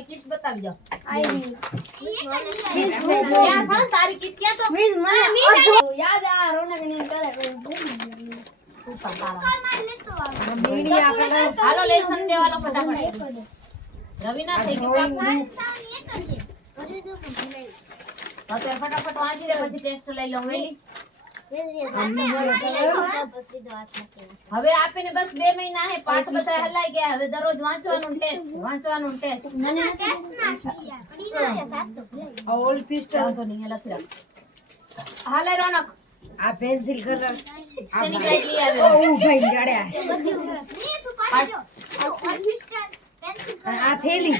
તમારી કીટ બતાવી જાઓ આઈ ક્યાં છે તારી કીટ ક્યાં તો મિસ મને યાદ આ રોનકને કરે ઉપર તારા બીડી આપેલો હાલો લેસન દેવાલો ફટાફટ રવિના થઈ ગયું પાસ અત્યારે ફટાફટ વાંચી દે પછી ટેસ્ટ લઈ લઉં વેલી હવે આપીને બસ 2 મહિના હે પાઠ બધા હલાઈ ગયા હવે દરરોજ વાંચવાનું ટેસ્ટ મને ઓલ પિસ્ટલ તો નહીં લખી રાખ હાલે રોનક આ પેન્સિલ કલર શેની ગ્રેડ લઈ આવ્યો ઓ ભાઈ જડ્યા આ થેલી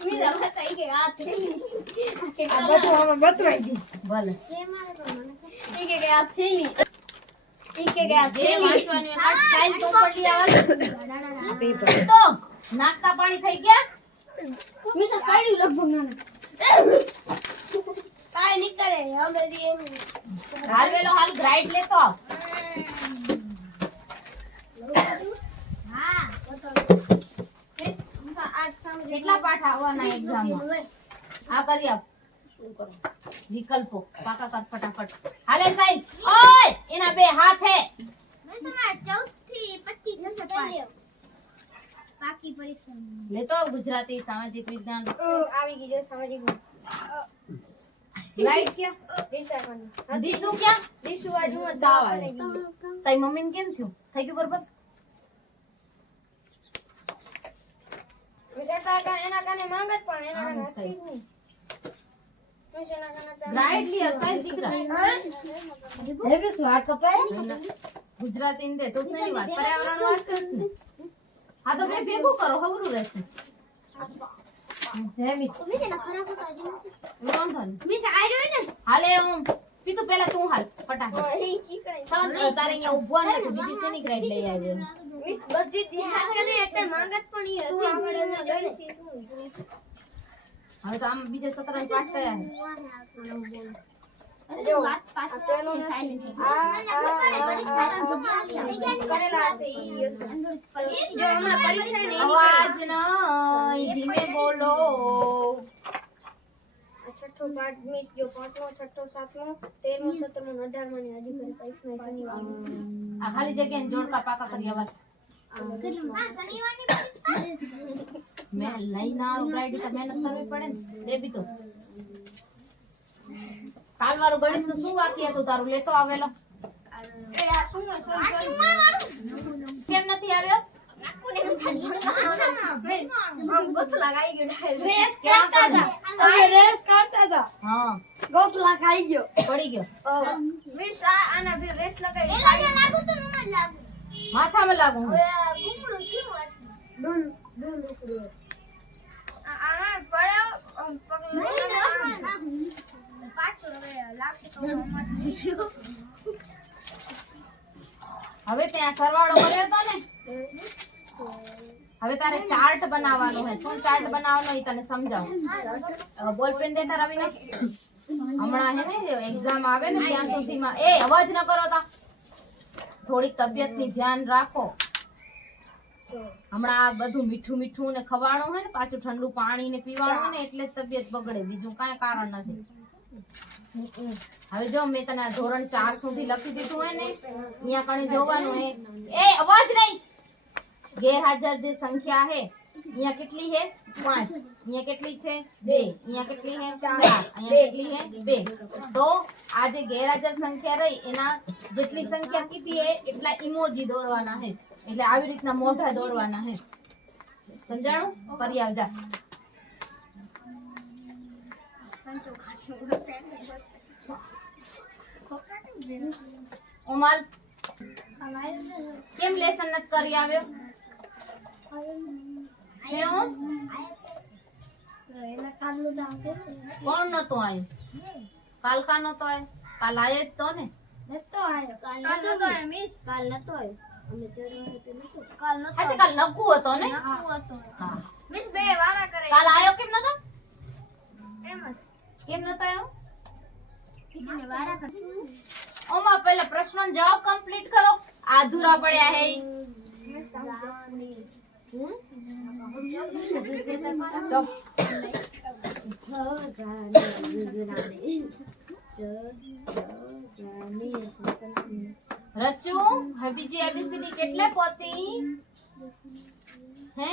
મીરા બતાઈ કે આ થેલી આ બધું આમાં બતરાઈ ગયું ભલે ઈ કે આ થેલી જે વાંચવાની હટ ફાઇલ તો પડી આવે આ પેપર તો નાસ્તા પાણી થઈ ગયા મિસ કાઢ્યું લગભગ ના કાઈ નહીં કરે હવે હાલ વેલો હાલ ગ્રાઇડ લેતો આવ. હા કેટલા પાઠ આવવાના એક્ઝામમાં આ કરી આપ વિકલ્પો પાકા કર ફટાફટ હાલે સાહેબ ઓય એના બે હાથ હે બાકી પરીક્ષા લેતો આવ ગુજરાતી સામાજિક વિજ્ઞાન આવી ગઈ જો સામાજિક રાઈટ ક્યાં દિશા દીસુ ક્યાં દિશુ આજુ તાવ આવે તારી મમ્મીને કેમ થયું થઈ ગયું બરોબર એના કાને માંગ જ પણ એના કાને હા, સહી. હસતી જ નહીં રાઈટ લી સાહેબ દીકરા હેવી સ્વાટ કપાય ગુજરાતી ને દે તો નહીં વાત પર્યાવરણ વાત કરશ ને હા તો બે ભેગું કરો ખબરું રહેશે હેવી વાંધો નહીં હાલે હું પીતું પહેલા તું હાલ ફટાફટ સર તારે અહીંયા ઊભા ને તો બીજી શેની ગ્રેડ લઈ આવ્યો બધી દિશા કરે એટલે માંગ જ પણ ઈ હતી હવે તો આમ બીજા સતરા પાઠ કયા છે જો વાત પાછું પેલો કરેલા છે ઈ હશે. જો હમણાં પરીક્ષા ને અવાજ નહીં ધીમે બોલો છઠ્ઠો પાઠ મિસ જો 5મો 6ઠ્ઠો 7મો 13મો 17મો 18મો ને હજી ઘરે પરીક્ષા શનિવાર આ ખાલી જગ્યાને જોડકા પાકા કરી અવાજ મેં લઈને આવું ગ્રાઇડ તો મહેનત કરવી પડે ને દેબી તો કાલ વાળું ગણિત નું શું વાક્ય હતું તારું લેતો આવેલો એ આ શું હોય સોરી કેમ નથી આવ્યો આમ ગોથલા ગાઈ ગયો ડાયરેક્ટ રેસ ક્યાં કરતા પડી? હતા અમે રેસ કરતા હતા હા ગોટલા ખાઈ ગયો પડી ગયો મિસ આના ભી રેસ લગાવી માથામાં લાગુ હું ગુમડું કેવું ડુલ ડુલ ઉકળ્યો આના પડ્યો પગ પાછો હવે લાગશે તો હવે ત્યાં સરવાળો કર્યો હતો ને હવે તારે ચાર્ટ બનાવવાનો છે શું ચાર્ટ બનાવવાનો એ તને સમજાવું બોલ પેન દેતા રવિને હમણાં હે ને એક્ઝામ આવે ને ત્યાં સુધીમાં એ અવાજ ન કરો તા થોડીક તબિયતની ધ્યાન રાખો હમણાં આ બધું મીઠું મીઠું ને ખવાણું હોય ને પાછું ઠંડુ પાણી ને પીવાનું હોય ને એટલે જ તબિયત બગડે બીજું કાંઈ કારણ નથી હવે જો મેં તને આ ધોરણ 4 સુધી લખી દીધું હોય ને અહીંયા કણે જોવાનું હે એ અવાજ નહીં ગેરહાજર જે સંખ્યા હે અહીંયા કેટલી હે 5 અહીંયા કેટલી છે 2 અહીંયા કેટલી હે 4 અહીંયા કેટલી હે 2 તો આ જે ગેરહાજર સંખ્યા રહી એના જેટલી સંખ્યા કીધી હે એટલા ઇમોજી દોરવાના હે એટલે આવી રીતના મોઢા દોરવાના હે સમજાણું કરી આવજા ઉમલ કેમ લેસન નથી કરી આવ્યો કેમ કોણ નતો આવ્યો કાલ કા નતો આવ્યો કાલ આયો જ તો ને આજે કાલ નકુ હતો ને હા મિસ બે વારા કરે કાલ આયો કેમ નતો એમ જ કેમ નતો આવ્યો કિસીને વારા કરે ઓમાં પહેલા પ્રશ્નનો જવાબ કમ્પ્લીટ કરો આ અધૂરા પડ્યા હે રચુ હવે બીજી એબીસીડી કેટલે પોતી હે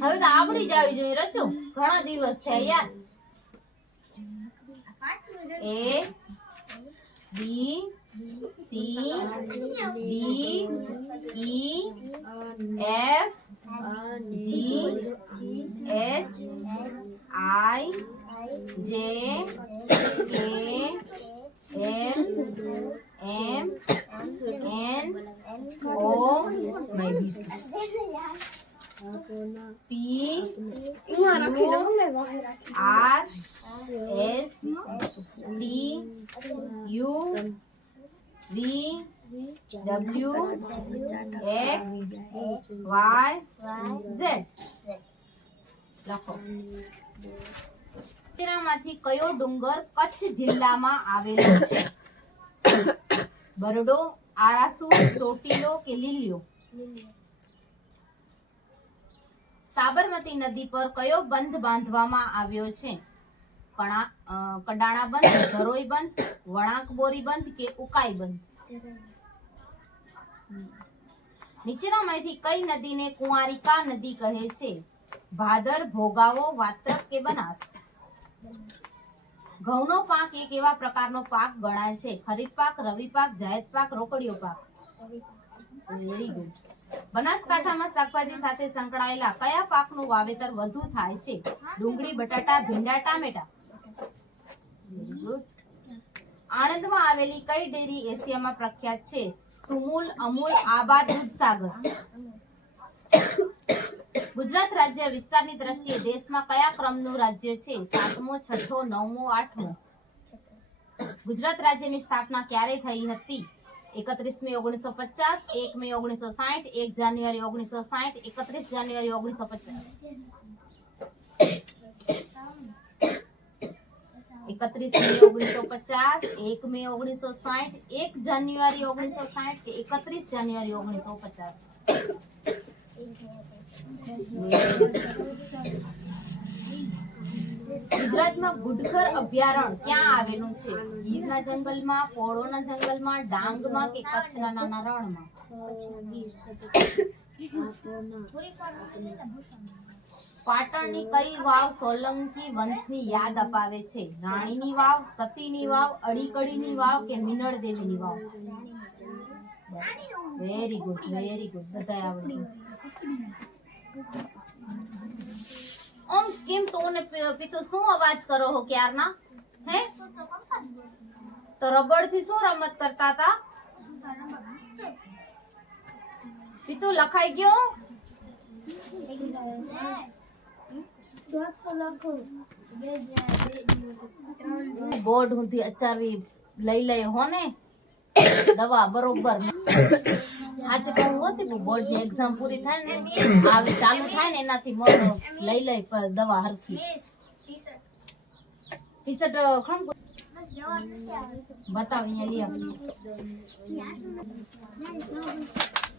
હવે તો આવડી જાવી જોઈએ રચુ ઘણા દિવસ થયા યાર A B C D E F G H I J K L M N O P Q R S T U V W X Y Z લખો તેનામાંથી કયો ડુંગર કચ્છ જિલ્લામાં આવેલો છે બરડો આરાસુ ચોટીલો કે લીલિયો સાબરમતી નદી પર કયો બંધ બાંધવામાં આવ્યો છે કડાણા બંધ ધરોઈ બંધ વણાકબોરી બંધ કે ઉકાઈ બંધ નીચેનામાંથી કઈ નદીને કુંવારિકા નદી કહે છે ભાદર ભોગાવો વાત્રક કે બનાસ ઘઉંનો પાક એક એવા પ્રકારનો પાક ગણાય છે ખરીફ પાક રવિ પાક જાયદ પાક રોકડિયો પાક વેરી ગુડ બનાસકાંઠામાં શાકભાજી સાથે સંકળાયેલા કયા પાકનું વાવેતર વધુ થાય છે ડુંગળી બટાટા ભીંડા ટામેટા વેરી ગુડ આણંદમાં આવેલી કઈ ડેરી એશિયામાં પ્રખ્યાત છે સુમૂલ અમૂલ આબા દૂધસાગર ગુજરાત રાજ્ય વિસ્તારની દ્રષ્ટિએ દેશમાં કયા ક્રમનું રાજ્ય છે 7મો 6ઠો 9મો 8મો ગુજરાત રાજ્યની સ્થાપના ક્યારે થઈ હતી 31 મે 1950 1 મે 1960 1 જાન્યુઆરી 1960 31 જાન્યુઆરી 1950 31 મે 1950 1 મે 1960 1 જાન્યુઆરી 1960 કે 31 જાન્યુઆરી 1950 ગુજરાતમાં ગુડખર અભયારણ્ય ક્યાં આવેલું છે ગીરના જંગલમાં પોળોના જંગલમાં ડાંગમાં કે કચ્છના નાના રણમાં પાટણની કઈ વાવ સોલંકી વંશની યાદ અપાવે છે રાણીની વાવ સતીની વાવ અડીકડીની વાવ કે મિનળ દેવીની વાવ વેરી ગુડ બધાય આવડ્યું ઓમ કેમ તો ને પીતો શું અવાજ કરો હો ક્યારના હે તો રબડ થી શું રમત કરતા હતા પીતો લખાઈ ગયો બોર્ડ હુંથી અચારવી લઈ હો ને દવા બરોબર આજે કહું હોતી બોર્ડ ની એક્ઝામ પૂરી થાય ને આવે ચાલુ થાય ને એનાથી મોરો લઈ પર દવા હરખી ટી-શર્ટ ખમ બતાવ અહીંયા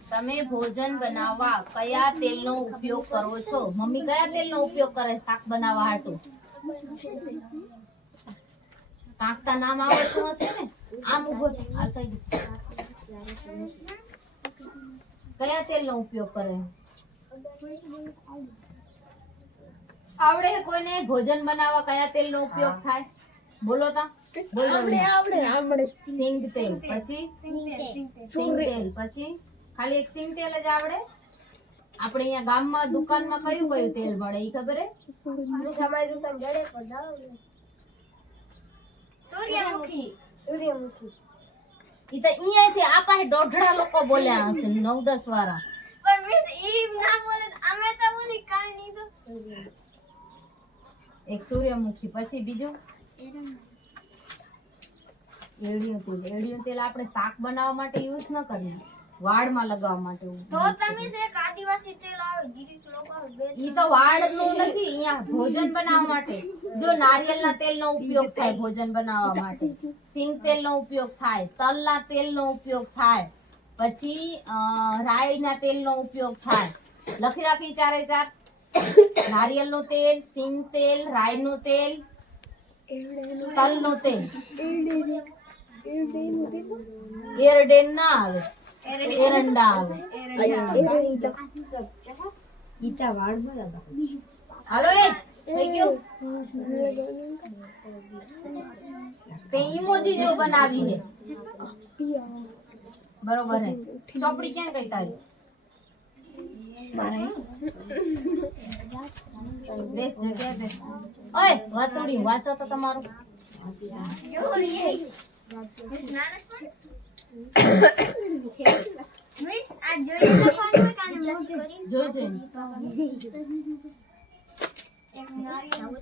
તમે ભોજન બનાવવા કયા તેલનો ઉપયોગ કરો છો મમ્મી કયા તેલનો ઉપયોગ કરે શાક બનાવવા હાટુ કાંકતા નામ આવડતું હશે ને આમ ઉભો આ સાઈડ કયા તેલનો ઉપયોગ કરે આવડે કોઈને ભોજન બનાવવા કયા તેલનો ઉપયોગ થાય બોલો તા આવડે સિંગ તેલ પછી સિંગ તેલ પછી ખાલી એક સિંગ તેલ જ આવડે આપણે અહીંયા ગામમાં દુકાનમાં કયું તેલ મળે ઈ ખબર હે સૂર્યમુખી ઈ તો અહીંયાથી આ પાસે દોઢડા લોકો બોલ્યા હશે 9-10 વાળા પણ મિસ ઈ ના બોલે અમે તો બોલી કાઈ નહીં તો એક સૂર્યમુખી પછી બીજું એડિયું તેલ આપણે શાક બનાવવા માટે યુઝ ન કરીએ વાળમાં લગાવવા માટે તો તમે એક આદિવાસી તેલ આવે ગીરી લોકો ઈ તો વાળનું નથી અહીંયા ભોજન બનાવવા માટે જો નારિયેળના તેલનો ઉપયોગ થાય ભોજન બનાવવા માટે સિંગ તેલનો ઉપયોગ થાય તલના તેલનો ઉપયોગ થાય પછી રાઈના તેલનો ઉપયોગ થાય લખી રાખી ચારે ચાર. નારિયેળનું તેલ, સિંગ તેલ, રાઈનું તેલ, તલનું તેલ. એરડેન ના આવે, એરંડા આવે. ઈટા વાળ બરાબર. હાલો એ થઈ ગયું. કઈ ઈમોજી જો બનાવી છે. બરોબર હે. ચોપડી ક્યાં ગઈ તારી? બેસ જગ્યાએ બેસ. ઓય વાતુડી વાંચો તો તમારું. મિસ આ જોઈ લખવાનું કાને મોટું કરી જોજો. એક નારિયેળ